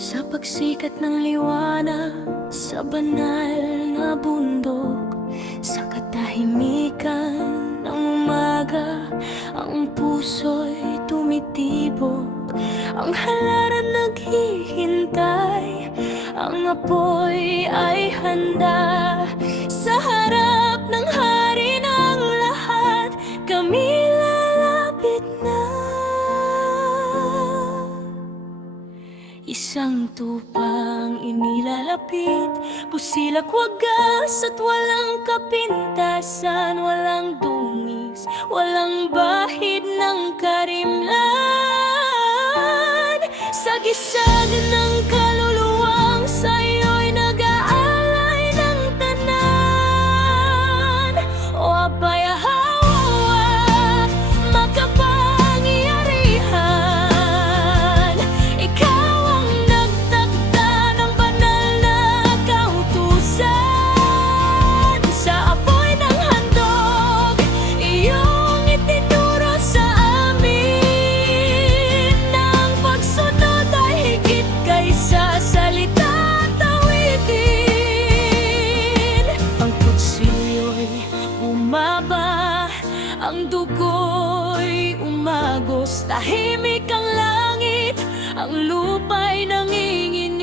Sa pagsikat ng liwanag, sa banal na bundok, sa katahimikan ng umaga, ang puso'y tumitibok. Ang halaran naghihintay, ang apoy ay handa. Sa harap ng hari ng lahat, kami lalapit na. Isang tupang inilalapit, pusilak wagas at walang kapintasan, walang dungis, walang bahid ng karimlan. Sa gisag ng kaluluwang sa'yo'y nag-aalay ng tanan. O Abay hawak, makapangyarihan, ikaw ang nagtakda ng banal na kautusan. Sa apoy ng handog, iyong itinuro sa amin, ng pagsunod ay higit kaysa salita at awitin. Ang kutsilyo'y bumaba, ang dugo'y umagos, tahimik ang langit, ang lupa'y nanginginig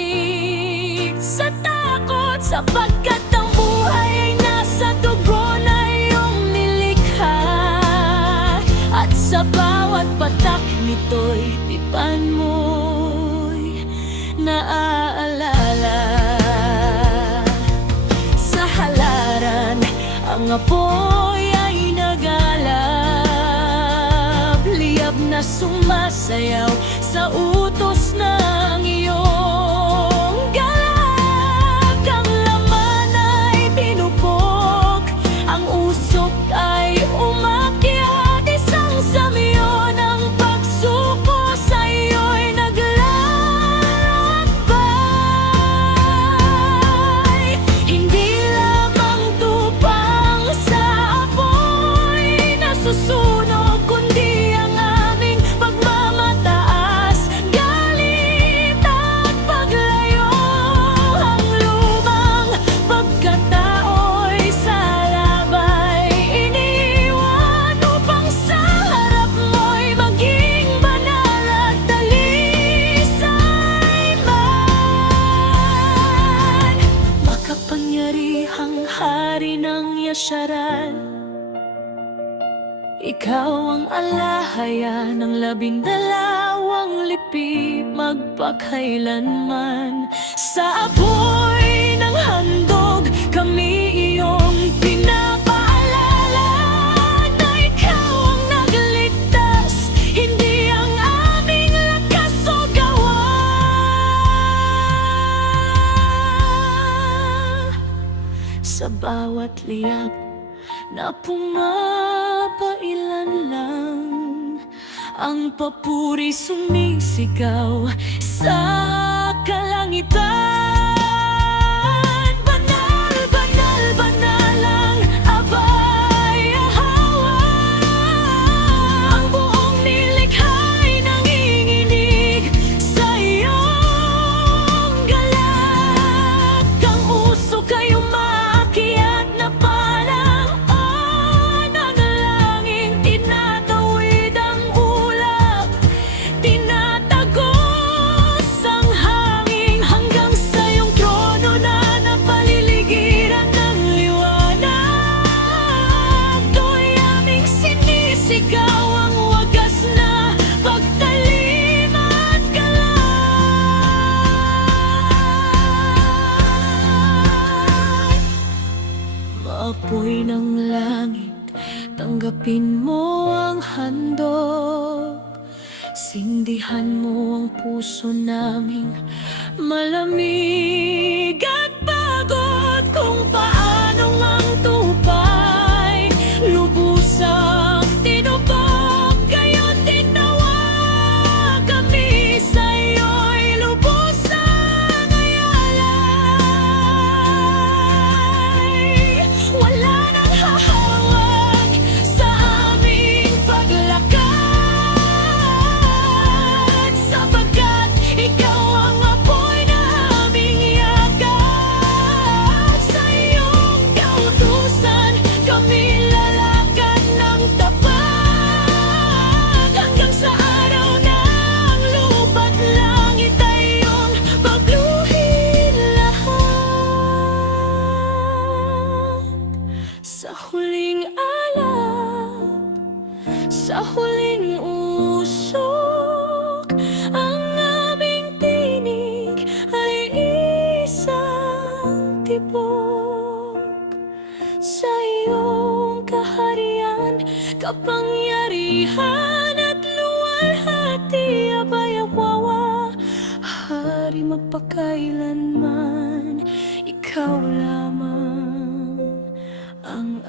sa takot, sapagkat ang buhay ay nasa dugo na iyong nilikha. At sa bawat patak nito'y tipan mo'y naaalala. Sa halaran, ang apoy ay nagalab, liyab na sumasayaw sa utos ng iyong galak. Ang laman ay tinupok, ang usok ay umakyat, isang samyo ng pagsuko sa iyo'y naglalakbay. Hindi lamang tupang sa apoy nasusunog, kundi ang aming pagmamataas, galit at paglayo. Ang lumang pagkatao'y sa labay iniwan, upang sa harap mo'y maging banal at dalisay man. Makapangyarihang hari ng Yasharan, ikaw ang alahaya ng 12 lipi magpakailanman. Sa apoy ng handog, kami iyong pinapaalala na ikaw ang nagligtas, hindi ang aming lakas o gawa. Sa bawat liyab na pumapailan lang, ang papuri sumisigaw sa kalangitan. Banal, banal, banal ang Abay Hawa, ang buong nilikha'y nanginginig sa iyong galak. Ang usok ay umaakyat na panahon, ang langit tinatawid ang ulap, tinatagos ang hangin, hanggang sa iyong trono na napaliligiran ng liwanag. To'y aming sinisigaw, ang wagas na pagtalim at galak. Maapoy ng langit, tanggapin mo ang handog, sindihan mo ang puso naming malamig at pagod. Kung paanong ang tupay lubusang tinupok, gayon din nawa kami sa iyo'y lubusang ayalay. Wala nang hahawak sa aming paglakad, sapagkat ikaw ang apoy sa huling usok. Ang aming tinig ay isang tibok. Sa iyong kaharian, kapangyarihan at luwalhati, abay awawa, hari magpakailanman, ikaw lamang ang